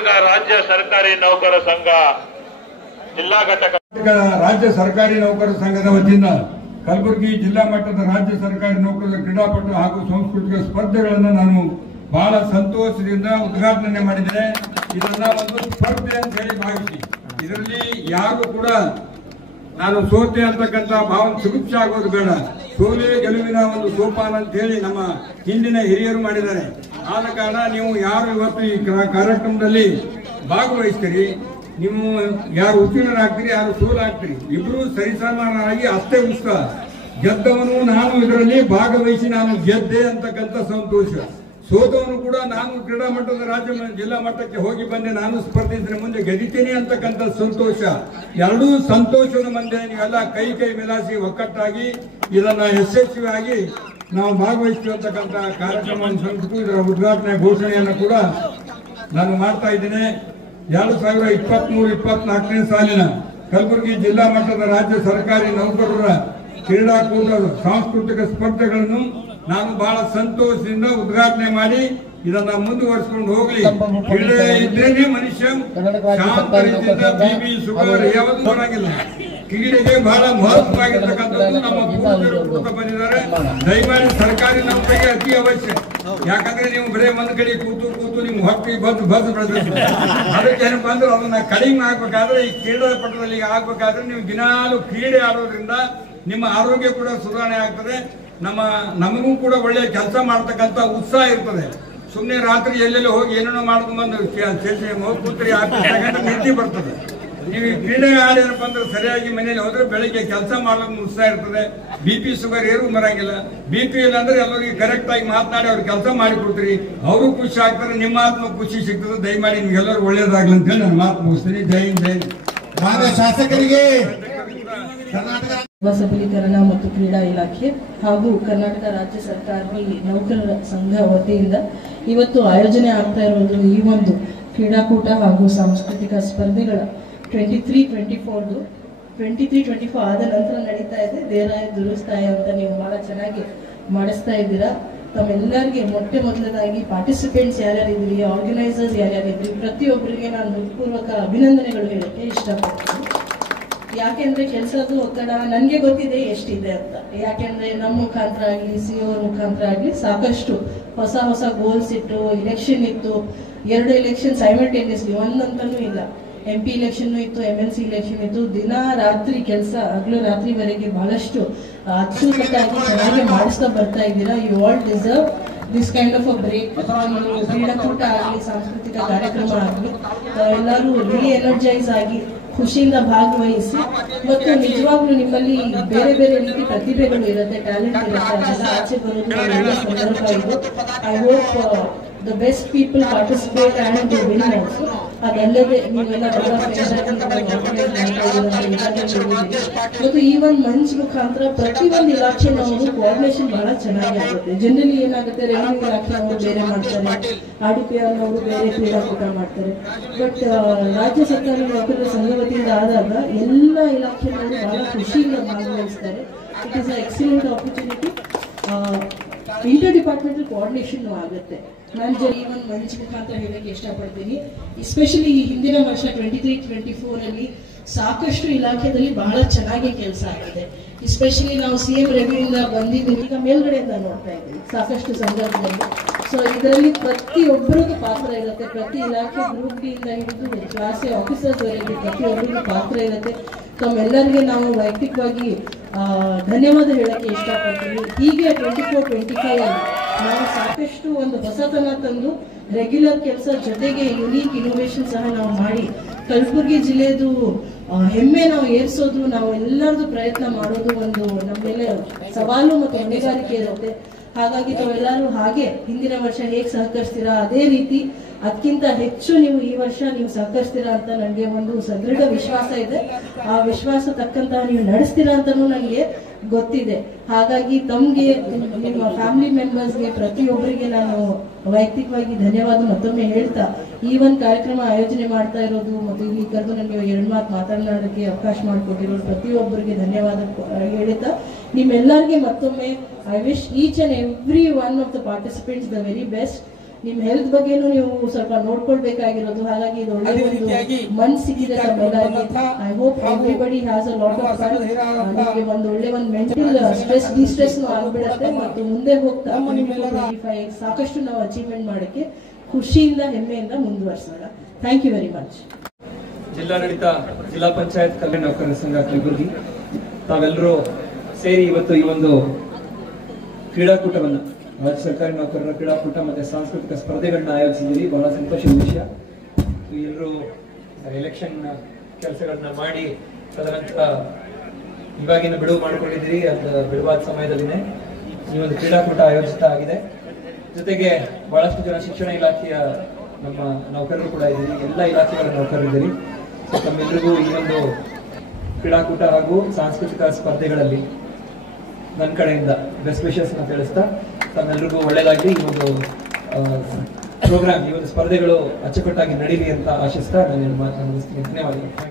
ಕರ್ನಾಟಕ ರಾಜ್ಯ ಸರ್ಕಾರಿ ನೌಕರ ಸಂಘ ಜಿಲ್ಲಾ ಘಟಕ ರಾಜ್ಯ ಸರ್ಕಾರಿ ನೌಕರ ಸಂಘದ ವತಿಯಿಂದ ಕಲಬುರಗಿ ಜಿಲ್ಲಾ ಮಟ್ಟದ ರಾಜ್ಯ ಸರ್ಕಾರಿ ನೌಕರರ ಕ್ರೀಡಾಪಟು ಹಾಗೂ ಸಾಂಸ್ಕೃತಿಕ ಸ್ಪರ್ಧೆಗಳನ್ನು ನಾನು ಬಹಳ ಸಂತೋಷದಿಂದ ಉದ್ಘಾಟನೆ ಮಾಡಿದ್ದೇನೆ. ಇದನ್ನ ಒಂದು ಸ್ಪರ್ಧೆ ಅಂತ ಹೇಳಿ ಭಾವಿಸಿ ಇದರಲ್ಲಿ ಯಾರು ಕೂಡ ನಾನು ಸೋತೆ ಅಂತಕ್ಕಂಥ ಭಾವನೆ ಚಿಕಿತ್ಸೆ ಆಗೋದು ಬೇಡ. ಸೋಲೆ ಗೆಲುವಿನ ಒಂದು ಸೋಪಾನ ಅಂತ ಹೇಳಿ ನಮ್ಮ ಹಿಂದಿನ ಹಿರಿಯರು ಮಾಡಿದ್ದಾರೆ. ಆದ ಕಾರಣ ನೀವು ಯಾರು ಇವತ್ತು ಈ ಕಾರ್ಯಕ್ರಮದಲ್ಲಿ ಭಾಗವಹಿಸ್ತೀರಿ, ನೀವು ಯಾರು ಉತ್ತೀರ್ಣರಾಗ್ತೀರಿ, ಯಾರು ಸೋಲಾಗ್ತೀರಿ, ಇಬ್ರು ಸರಿಸಮಾನರಾಗಿ ಅಷ್ಟೇ ಉತ್ಸಾಹ. ಗೆದ್ದವನು ನಾನು ಇದರಲ್ಲಿ ಭಾಗವಹಿಸಿ ನಾನು ಗೆದ್ದೆ ಅಂತಕ್ಕಂಥ ಸಂತೋಷ, ಸೋತವನು ಕೂಡ ನಾನು ಕ್ರೀಡಾ ಮಟ್ಟದ ರಾಜ್ಯ ಜಿಲ್ಲಾ ಮಟ್ಟಕ್ಕೆ ಹೋಗಿ ಬಂದೆ, ನಾನು ಸ್ಪರ್ಧಿಸಿದ್ರೆ ಮುಂದೆ ಗೆದ್ದಿದ್ದೇನೆ ಅಂತಕ್ಕಂಥ ಸಂತೋಷ. ಎರಡೂ ಸಂತೋಷದ ಮುಂದೆ ನೀವೆಲ್ಲ ಕೈ ಮಿಲಾಸಿ ಒಕ್ಕಟ್ಟಾಗಿ ಇದನ್ನ ಯಶಸ್ವಿಯಾಗಿ ನಾವು ಭಾಗವಹಿಸ್ತೀವಿ ಅಂತಕ್ಕಂಥ ಕಾರ್ಯಕ್ರಮವನ್ನು ಸಂಘಟಿಸಿ ಇದರ ಉದ್ಘಾಟನೆ ಘೋಷಣೆಯನ್ನು ಕೂಡ ನಾನು ಮಾಡ್ತಾ ಇದ್ದೇನೆ. 2023-24ನೇ ಸಾಲಿನ ಕಲಬುರಗಿ ಜಿಲ್ಲಾ ಮಟ್ಟದ ರಾಜ್ಯ ಸರ್ಕಾರಿ ನೌಕರರ ಕ್ರೀಡಾಕೂಟದ ಸಾಂಸ್ಕೃತಿಕ ಸ್ಪರ್ಧೆಗಳನ್ನು ನಾನು ಬಹಳ ಸಂತೋಷದಿಂದ ಉದ್ಘಾಟನೆ ಮಾಡಿ ಇದನ್ನ ಮುಂದುವರಿಸಿಕೊಂಡು ಹೋಗ್ಲಿ. ಕ್ರೀಡೆ ಇದ್ರೇನೆ ಮನುಷ್ಯ ಶಾಂತ ರೀತಿಯಿಂದ ಬಿಪಿ ಶುಗರ್ ಯಾವುದು ಬರಂಗಿಲ್ಲ. ಕ್ರೀಡೆಗೆ ಬಹಳ ಮಹತ್ವವಾಗಿರ್ತಕ್ಕಂಥದ್ದು ನಮ್ಮ ಪೂರ್ವಜರು ಕೊಡ್ತಾ ಬಂದಿದ್ದಾರೆ. ದಯಮಾಡಿ ಸರ್ಕಾರಿ ನೌಕರಿಗೆ ಅತಿ ಅವಶ್ಯ. ಯಾಕಂದ್ರೆ ನೀವು ಬರೇ ಒಂದ್ ಕಡೆ ಕೂತು ನಿಮ್ ಹೊಟ್ಟೆ ಬಸ್ ಬೆಳೆದಿರ್ತದೆ. ಅದಕ್ಕೆ ಏನಪ್ಪ ಅಂದ್ರೆ ಅದನ್ನ ಕಡಿಮೆ ಆಗ್ಬೇಕಾದ್ರೆ ಈ ಕ್ರೀಡಾಪಟದಲ್ಲಿ ಆಗ್ಬೇಕಾದ್ರೆ ನೀವು ದಿನಾಲು ಕ್ರೀಡೆ ಆಡೋದ್ರಿಂದ ನಿಮ್ಮ ಆರೋಗ್ಯ ಕೂಡ ಸುಧಾರಣೆ ಆಗ್ತದೆ. ನಮಗೂ ಕೂಡ ಒಳ್ಳೆಯ ಕೆಲಸ ಮಾಡ್ತಕ್ಕಂಥ ಉತ್ಸಾಹ ಇರ್ತದೆ. ಸುಮ್ಮನೆ ರಾತ್ರಿ ಎಲ್ಲೆಲ್ಲಿ ಹೋಗಿ ಏನೇನೋ ಮಾಡ್ಕೊಂಡು ಬಂದು ಕೂತ್ರಿ ನಿದ್ದೆ ಬರ್ತದೆ. ನೀವು ಕ್ರೀಡೆ ಆಡಿ ಏನಪ್ಪ ಅಂದ್ರೆ ಸರಿಯಾಗಿ ಮನೆಯಲ್ಲಿ ಹೋದ್ರೆ ಬೆಳಿಗ್ಗೆ ಕೆಲಸ ಮಾಡೋದು ಉತ್ಸಾಹ ಇರ್ತದೆ. ಬಿಪಿ ಶುಗರ್ ಏನು ಬರಂಗಿಲ್ಲ. ಬಿಪಿ ಇಲ್ಲ ಅಂದ್ರೆ ಎಲ್ಲರಿಗೆ ಕರೆಕ್ಟ್ ಆಗಿ ಮಾತನಾಡಿ ಅವ್ರಿಗೆ ಕೆಲಸ ಮಾಡಿ ಕೊಡ್ತೀರಿ, ಅವರು ಖುಷಿ ಆಗ್ತಾರೆ, ನಿಮ್ಮ ಆತ್ಮ ಖುಷಿ ಸಿಗ್ತದೆ. ದಯಮಾಡಿ ನಿಮ್ಗೆಲ್ಲರೂ ಒಳ್ಳೇದಾಗ್ಲಿ ಅಂತ ಹೇಳಿ ನಾನು ಮಾತು ಮುಗಿಸ್ತೀನಿ. ಜೈ ಹಿಂದ್. ಜೈ ಹಿಂದ್. ಶಾಸಕರಿಗೆ ಸಬಲೀಕರಣ ಮತ್ತು ಕ್ರೀಡಾ ಇಲಾಖೆ ಹಾಗೂ ಕರ್ನಾಟಕ ರಾಜ್ಯ ಸರ್ಕಾರಿ ನೌಕರರ ಸಂಘ ವತಿಯಿಂದ ಇವತ್ತು ಆಯೋಜನೆ ಆಗ್ತಾ ಇರುವುದು ಈ ಒಂದು ಕ್ರೀಡಾಕೂಟ ಹಾಗೂ ಸಾಂಸ್ಕೃತಿಕ ಸ್ಪರ್ಧೆಗಳ 23-24 ಆದ ನಂತರ ನಡೀತಾ ಇದೆ. ದೇರಾಯ ದುರುಸ್ತಾಯ ಅಂತ ನೀವು ಬಹಳ ಚೆನ್ನಾಗಿ ಮಾಡಿಸ್ತಾ ಇದ್ದೀರಾ. ತಮ್ಮೆಲ್ಲರಿಗೆ ಮೊದಲನೇದಾಗಿ ಪಾರ್ಟಿಸಿಪೆಂಟ್ಸ್ ಯಾರ್ಯಾರಿದ್ರಿ, ಆರ್ಗನೈಸರ್ಸ್ ಯಾರ್ಯಾರಿದ್ರಿ, ಪ್ರತಿಯೊಬ್ಬರಿಗೆ ನಾನು ಹೃತ್ಪೂರ್ವಕ ಅಭಿನಂದನೆಗಳು ಹೇಳಕ್ಕೆ ಇಷ್ಟಪಡ್ತೀನಿ. ಯಾಕೆಂದ್ರೆ ಕೆಲಸದ ಒತ್ತಡ ನನಗೆ ಗೊತ್ತಿದೆ ಎಷ್ಟಿದೆ ಅಂತ. ಯಾಕೆಂದ್ರೆ ನಮ್ಮ ಮುಖಾಂತರ ಆಗಲಿ, ಸಿಒ ಮುಖಾಂತರ ಆಗಲಿ ಸಾಕಷ್ಟು ಹೊಸ ಗೋಲ್ಸ್ ಇಟ್ಟು, ಇಲೆಕ್ಷನ್ ಇತ್ತು, 2 ಎಲೆಕ್ಷನ್ ಸೈಮಲ್ಟೇನಿಯಸ್ಲಿ, ಒಂದಂತನೂ ಇಲ್ಲ. MP ಇಲೆಕ್ಷನ್ ಇತ್ತು, MLC ಇಲೆಕ್ಷನ್ ಇತ್ತು. ದಿನ ರಾತ್ರಿ ಕೆಲಸ, ಹಗಲು ರಾತ್ರಿವರೆಗೆ ಬಹಳಷ್ಟು ಅಚ್ಚುಕಟ್ಟಾಗಿ ಚೆನ್ನಾಗಿ ಮಾಡಿಸ್ತಾ ಬರ್ತಾ ಇದ್ದೀರಾ. You all deserve this kind of a break. ಕ್ರೀಡಾಕೂಟ ಆಗಲಿ, ಸಾಂಸ್ಕೃತಿಕ ಕಾರ್ಯಕ್ರಮ ಆಗಲಿ, ಎಲ್ಲರೂ ರೀಎನರ್ಜೈಸ್ ಆಗಿ ಖುಷಿಯಿಂದ ಭಾಗವಹಿಸಿ. ಮತ್ತು ನಿಜವಾಗ್ಲೂ ನಿಮ್ಮಲ್ಲಿ ಬೇರೆ ಬೇರೆ ರೀತಿ ಪ್ರತಿಭೆಗಳು ಇರುತ್ತೆ, ಟ್ಯಾಲೆಂಟ್ ಇರುತ್ತೆ, ಅದೆಲ್ಲ ಆಚೆ ಬರೋದು ಒಳ್ಳೆ ಸಂದರ್ಭ ಇದು. I hope the best people participate and they win also. ಅದಲ್ಲದೆ ನೀವೆಲ್ಲ ಮತ್ತು ಈ ಒಂದು ಮಂಚ್ ಮುಖಾಂತರ ಪ್ರತಿಯೊಂದು ಇಲಾಖೆನವರು ಕೋಆರ್ಡಿನೇಷನ್ ಬಹಳ ಚೆನ್ನಾಗಿ ಆಗುತ್ತೆ. ಜನರಲಿ ಏನಾಗುತ್ತೆ, ರೆವಿನ್ಯೂ ಇಲಾಖೆನವರು ಬೇರೆ ಮಾಡ್ತಾರೆ, RDPR ನವರು ಬೇರೆ ಕ್ರೀಡಾಕೂಟ ಮಾಡ್ತಾರೆ. ಬಟ್ ರಾಜ್ಯ ಸರ್ಕಾರಿ ನೌಕರರ ಸಂಘ ವತಿಯಿಂದ ಆದಾಗ ಎಲ್ಲ ಇಲಾಖೆನವರು ಬಹಳ ಖುಷಿಯಿಂದ ಭಾಗವಹಿಸ್ತಾರೆ. It is a excellent opportunity. Inter departmental coordination ಆಗುತ್ತೆ. ನಾನು ಈ ಒಂದು ಮಂಚ್ ಮುಖಾಂತರ ಹೇಳಕ್ಕೆ ಇಷ್ಟಪಡ್ತೀನಿ. ಎಸ್ಪೆಷಲಿ ಈ ಹಿಂದಿನ ವರ್ಷ 23-24 ಅಲ್ಲಿ ಸಾಕಷ್ಟು ಇಲಾಖೆಯಲ್ಲಿ ಬಹಳ ಚೆನ್ನಾಗಿ ಕೆಲಸ ಆಗಿದೆ. ಎಸ್ಪೆಷಲಿ ನಾವು CM ರೆವಿಯಿಂದ ಬಂದಿದ್ದೀವಿ, ಈಗ ಮೇಲ್ಗಡೆಯಿಂದ ನೋಡ್ತಾ ಇದ್ದೀವಿ ಸಾಕಷ್ಟು ಸಂದರ್ಭದಲ್ಲಿ. ಸೊ ಇದರಲ್ಲಿ ಪ್ರತಿಯೊಬ್ಬರಿಗೂ ಪಾತ್ರ ಇರುತ್ತೆ. ಪ್ರತಿ ಇಲಾಖೆ ಗ್ರೂಪ್ ಡಿ ಇಂದ ಹಿಡಿದು ಕ್ಲಾಸ್ ಆಫೀಸರ್ಸ್ ವರೆಗೆ ಪ್ರತಿಯೊಬ್ಬರಿಗೂ ಪಾತ್ರ ಇರುತ್ತೆ. ತಮ್ಮೆಲ್ಲರಿಗೆ ನಾವು ವೈಯಕ್ತಿಕವಾಗಿ ಧನ್ಯವಾದ ಹೇಳಕ್ಕೆ ಇಷ್ಟಪಡ್ತೀವಿ. ಹೀಗೆ 24-25 ಅಲ್ಲಿ ನಾವು ಸಾಕಷ್ಟು ಒಂದು ಹೊಸತನ ತಂದು ರೆಗ್ಯುಲರ್ ಕೆಲಸ ಜೊತೆಗೆ ಯುನೀಕ್ ಇನೋವೇಷನ್ ಸಹ ನಾವು ಮಾಡಿ ಕಲಬುರಗಿ ಜಿಲ್ಲೆದು ಹೆಮ್ಮೆ ನಾವು ಏರಿಸೋದು, ನಾವು ಎಲ್ಲರದು ಪ್ರಯತ್ನ ಮಾಡೋದು ಒಂದು ನಮ್ಮ ಮೇಲೆ ಸವಾಲು ಮತ್ತು ಹೊಣೆಗಾರಿಕೆ ಇರುತ್ತೆ. ಹಾಗಾಗಿ ತಾವೆಲ್ಲರೂ ಹಾಗೆ ಹಿಂದಿನ ವರ್ಷ ಹೇಗೆ ಸಹಕರಿಸ್ತೀರಾ ಅದೇ ರೀತಿ ಅದಕ್ಕಿಂತ ಹೆಚ್ಚು ನೀವು ಈ ವರ್ಷ ನೀವು ಸಹಕರಿಸ್ತೀರಾ ಅಂತ ನನಗೆ ಒಂದು ಸದೃಢ ವಿಶ್ವಾಸ ಇದೆ. ಆ ವಿಶ್ವಾಸ ತಕ್ಕಂತಹ ನೀವು ನಡೆಸ್ತೀರಾ ಅಂತನೂ ನನಗೆ ಗೊತ್ತಿದೆ. ಹಾಗಾಗಿ ತಮ್ಗೆ, ನಿಮ್ಮ ಫ್ಯಾಮಿಲಿ ಮೆಂಬರ್ಸ್ಗೆ, ಪ್ರತಿಯೊಬ್ಬರಿಗೆ ನಾನು ವೈಯಕ್ತಿಕವಾಗಿ ಧನ್ಯವಾದ ಮತ್ತೊಮ್ಮೆ ಹೇಳ್ತಾ ಈ ಒಂದು ಕಾರ್ಯಕ್ರಮ ಆಯೋಜನೆ ಮಾಡ್ತಾ ಇರೋದು ಮತ್ತು ಇಲ್ಲಿ ಕರೆದು ನನಗೆ 2 ಮಾತು ಮಾತನಾಡೋಕ್ಕೆ ಅವಕಾಶ ಮಾಡಿಕೊಟ್ಟಿರೋರು ಪ್ರತಿಯೊಬ್ಬರಿಗೆ ಧನ್ಯವಾದ ಹೇಳ್ತಾ ನಿಮ್ಮೆಲ್ಲರಿಗೆ ಮತ್ತೊಮ್ಮೆ I wish each and every one of the participants the very best. ನಿಮ್ ಹೆಲ್ತ್ ಬಗ್ಗೆನೂ ನೀವು ಸ್ವಲ್ಪ ನೋಡ್ಕೊಳ್ಬೇಕಾಗಿರೋದು. ಹಾಗಾಗಿ ಇದು ಒಳ್ಳೆ ಒಂದು ಮನ್ಸ್ ಸಿಕ್ಕಿದೆ ತಮ್ಮೆಲ್ಲರಿಗೆ. I hope everybody has a lot of fun. ನಿಮಗೆ ಒಂದು ಒಳ್ಳೆ ಒಂದು ಮೆಂಟಲ್ ಸ್ಟ್ರೆಸ್ ಡಿಸ್ಟ್ರೆಸ್ ಆಗ್ಬಿಡುತ್ತೆ ಮತ್ತು ಮುಂದೆ ಹೋಗ್ತಾ 25 ಸಾಕಷ್ಟು ನಾವು ಅಚೀವ್ಮೆಂಟ್ ಮಾಡಕ್ಕೆ ಖುಷಿಯಿಂದ ಹೆಮ್ಮೆಯಿಂದ ಮುಂದುವರಿಸೋಣ. Thank you very much. ಜಿಲ್ಲಾಡಳಿತ, ಜಿಲ್ಲಾ ಪಂಚಾಯತ್ ಕಲ್ಯಾಣ ನೌಕರರ ಸಂಘ ಕಲಬುರಗಿ ತಾವೆಲ್ಲರೂ ಸೇರಿ ಇವತ್ತು ಈ ಒಂದು ಕ್ರೀಡಾಕೂಟವನ್ನ, ರಾಜ್ಯ ಸರ್ಕಾರಿ ನೌಕರರ ಕ್ರೀಡಾಕೂಟ ಮತ್ತೆ ಸಾಂಸ್ಕೃತಿಕ ಸ್ಪರ್ಧೆಗಳನ್ನ ಆಯೋಜಿಸಿದ್ದೀರಿ. ಬಹಳ ಸಂತೋಷದ ವಿಷಯ. ಎಲ್ಲರೂ ಎಲೆಕ್ಷನ್ ಕೆಲಸಗಳನ್ನ ಮಾಡಿ ತದನಂತರ ಇವಾಗಿನ ಬಿಡುವು ಮಾಡಿಕೊಂಡಿದ್ದೀರಿ. ಅದು ಬಿಡುವಾದ ಸಮಯದಲ್ಲಿನೇ ಈ ಒಂದು ಕ್ರೀಡಾಕೂಟ ಆಯೋಜಿತ ಆಗಿದೆ. ಜೊತೆಗೆ ಬಹಳಷ್ಟು ಜನ ಶಿಕ್ಷಣ ಇಲಾಖೆಯ ನಮ್ಮ ನೌಕರರು ಕೂಡ ಇದ್ದೀರಿ, ಎಲ್ಲ ಇಲಾಖೆಗಳ ನೌಕರರಿದ್ದೀರಿ. ತಮ್ಮೆಲ್ಲರಿಗೂ ಈ ಒಂದು ಕ್ರೀಡಾಕೂಟ ಹಾಗೂ ಸಾಂಸ್ಕೃತಿಕ ಸ್ಪರ್ಧೆಗಳಲ್ಲಿ ನನ್ನ ಕಡೆಯಿಂದ ಬೆಸ್ಟ್ ವಿಶಸ್ ನ ತಿಳಿಸ್ತಾ ತಮ್ಮೆಲ್ಲರಿಗೂ ಒಳ್ಳೆಯದಾಗಲಿ. ಈ ಒಂದು ಪ್ರೋಗ್ರಾಮ್, ಈ ಒಂದು ಸ್ಪರ್ಧೆಗಳು ಅಚ್ಚುಕಟ್ಟಾಗಿ ನಡೀಲಿ ಅಂತ ಆಶಿಸ್ತಾ ನಾನು ಮಾತನ್ನು ಮುಗಿಸ್ತೀನಿ. ಧನ್ಯವಾದಗಳು.